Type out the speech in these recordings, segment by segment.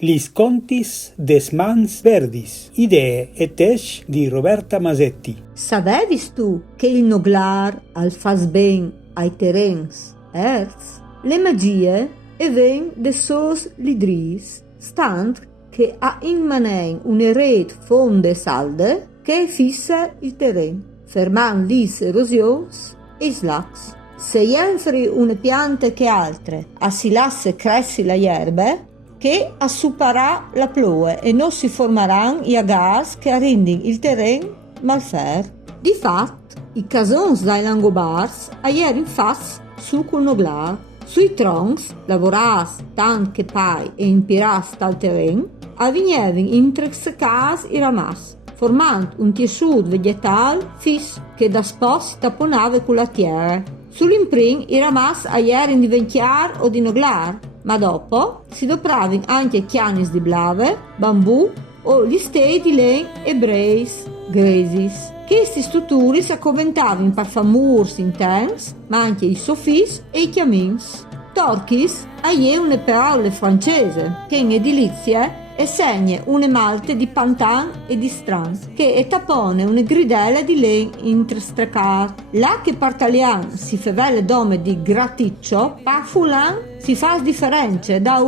Lis contis des mans verdis, idee et esc di Roberta Masetti. Savedis tu che il noglar al fas ben ai terrens erz? Le magie e ven de sos lidris, stant che a in manen une red fonde salde che fissa il terren, fermant lis erosions e slax. Se jenfri une piante che altre, a si lasse cressi la ierbe, che assuparà la ploe e non si formaran i gas che arrindin il terren malfer. Di fatt, i casons dai langobars aier in fas sul cul noglar. Sui troncs, lavoras tant che pai e impiras tal terren, avvignevin intrex cas i ramas, formant un tessuto vegetal fis che da spos si taponava con la terra. Sull'imprin i ramas aier in diventiar o di noglar, ma dopo si dopravin anche chianis di blave, bambù o gli stei di len e breis, gresis. Questi strutturi si accoventavano per famurs interns, ma anche i sofis e i chiamins. Torquis è una parola francese che in edilizia segna une malte di pantan e di stran, che tapone una gridella di len intrestracar. Là che per italiano si fevele dome di graticcio, per fulan si fa differenza da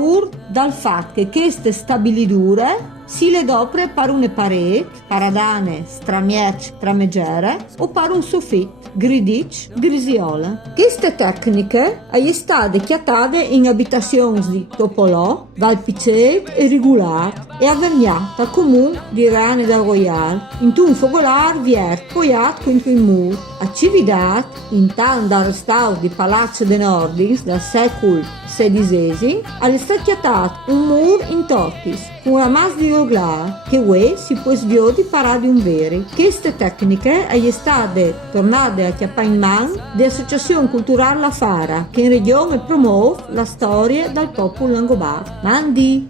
dal fatto che queste stabilidure si le dopre per une pareti, paradane, stramiec, tramegere o per un soffitto, gridic, grisiola. Queste tecniche sono state chiatate in abitazioni di Topolò, Valpicet e Rigulat e avverniata comune di Rane del Royal, in un fogolar viert poiat contro il muro. A Cividat, in tanto dal restauro di Palazzo de Nordis del secolo XVI, è stato chiatato un muro in tortis, con una massa di noglar, che si può sviare di parare un veri. Queste tecniche sono state tornate a chiappare in mano dell'Associazione Culturale La Fara, che in regione promuove la storia del popolo langobardo. Mandi!